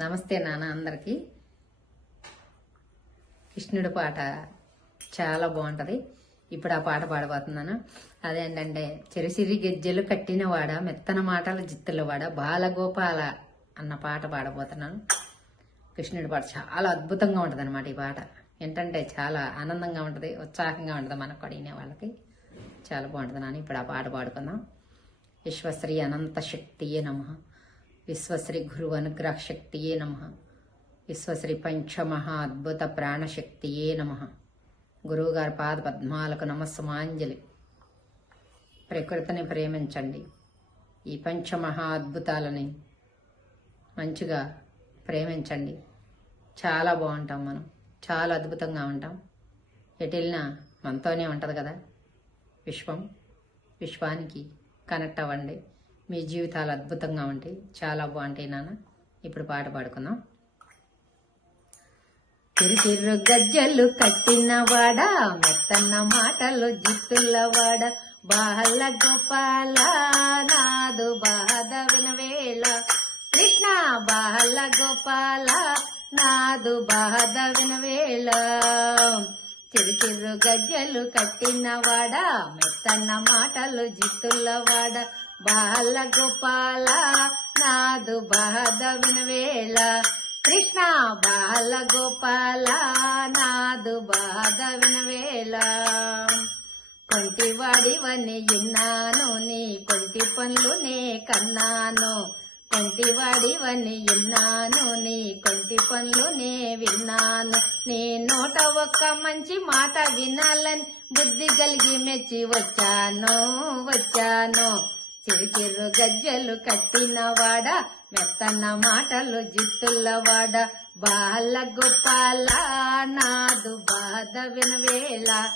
నమస్తే నాన్న అందరికీ. కృష్ణుడి పాట చాలా బాగుంటది. ఇప్పుడు ఆ పాట పాడబోతున్నాను. అదేంటంటే చిరుసిరి గెజ్జెలు కట్టినవాడ మెత్తన మాటల జిత్తులవాడ బాలగోపాల అన్న పాట పాడబోతున్నాను. కృష్ణుడి పాట చాలా అద్భుతంగా ఉంటుంది అనమాట ఈ పాట. ఏంటంటే చాలా ఆనందంగా ఉంటుంది ఉత్సాహంగా ఉంటుంది మనకు అడిగిన వాళ్ళకి. చాలా బాగుంటుంది నాన్న ఇప్పుడు ఆ పాట పాడుకుందాం. విశ్వశ్రీ అనంత శక్తియే నమ. విశ్వశ్రీ గురు అనుగ్రహ శక్తియే నమ. విశ్వశ్రీ పంచమహా అద్భుత ప్రాణశక్తియే నమ. గురువుగారి పాద పద్మాలకు నమస్సుమాంజలి. ప్రకృతిని ప్రేమించండి. ఈ పంచమహా అద్భుతాలని మంచిగా ప్రేమించండి. చాలా బాగుంటాం మనం. చాలా అద్భుతంగా ఉంటాం. ఎటు వెళ్ళినా మనతోనే ఉంటుంది కదా. విశ్వం విశ్వానికి కనెక్ట్ అవ్వండి. మీ జీవితాలు అద్భుతంగా ఉంటాయి. చాలా బాగుంటాయి నాన్న. ఇప్పుడు పాట పాడుకుందాం. తిరుతిరు గజ్జలు కట్టినవాడ మెత్తన్న మాటలు జిత్తులవాడ బాల గోపాల నాదు బాధ వినవేళ. కృష్ణ బాల గోపాల నాదు బాధ వినవేళ. చిరు చిరు గజ్జలు కట్టినవాడ మెత్తన్న మాటలు జిత్తులవాడ బాల గోపాల నాదు బాధ వినవేళ. కృష్ణ బాల గోపాల నాదు బాధ వినవేళ. కొంటివాడివని ఇన్నాను నీ కొంటి పనులు నే కన్నాను. కొంటివాడివని విన్నాను నీ కొంటి పనులు నే విన్నాను. నీ నోట ఒక్క మంచి మాట వినాలని బుద్ధి కలిగి మెచ్చి వచ్చాను వచ్చాను. చిరు చిరు గజ్జలు కట్టినవాడ మెత్తన్న మాటలు జిత్తులవాడ. బాల గోపాల నాదు బాధ వినవేళ.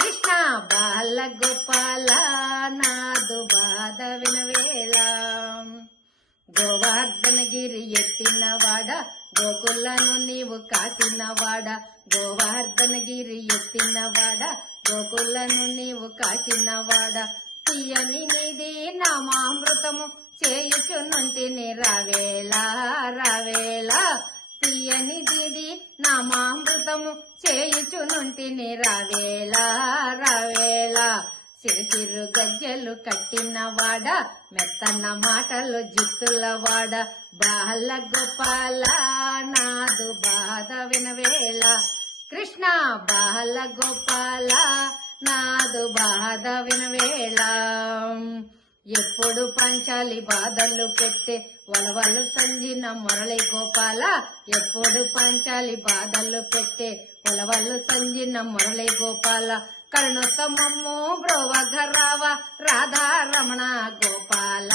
కృష్ణ బాల గోపాల నాదు బాధ వినవేళ. గోవర్ధనగిరి ఎత్తినవాడ గోకులను నీవు కాచినవాడ గోవర్ధనగిరి ఎత్తినవాడ గోకులను నీవు కాచినవాడ తీయని నిధి నామామృతము చేయుచునుంటిని రవేళ రవేళ. తీయని దిది నామామృతము చేయుచునుంటిని రవేళ రవేళ. సిరు గజ్జలు కట్టిన వాడ మెత్తన్న మాటలు జిత్తుల వాడ. బాల గోపాల నాదు బాధ వినవేళ. కృష్ణ బాల గోపాల నాదు బాధ వినవేళ. ఎప్పుడు పంచాలి బాధలు పెట్టే వలవలు సంజిన మురళి గోపాల. ఎప్పుడు పంచాలి బాధలు పెట్టే వలవలు సంజిన మురళి గోపాల. కరుణోత్తమమ్ము బ్రోవఘరావ రాధా రమణ గోపాల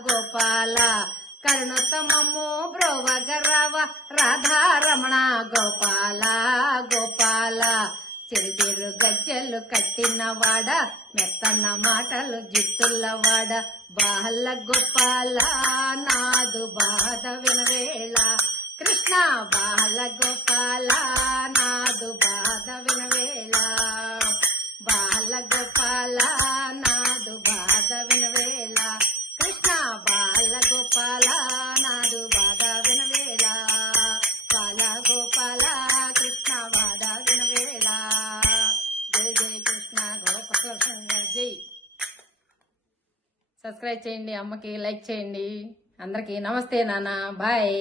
గోపాల. కరుణోత్తమమ్ము బ్రోవఘరావ రాధా రమణ గోపాల గోపాల. చిరు చిరు గజ్జలు కట్టినవాడ మెత్తన్న మాటలు జిత్తులవాడ బాహల్ల గోపాల నాదు బాధ వినవేళ. కృష్ణ బాహల్ల గోపాల సబ్స్క్రైబ్ చేయండి అమ్మకి లైక్ చేయండి. అందరికీ నమస్తే నాన్న బాయ్.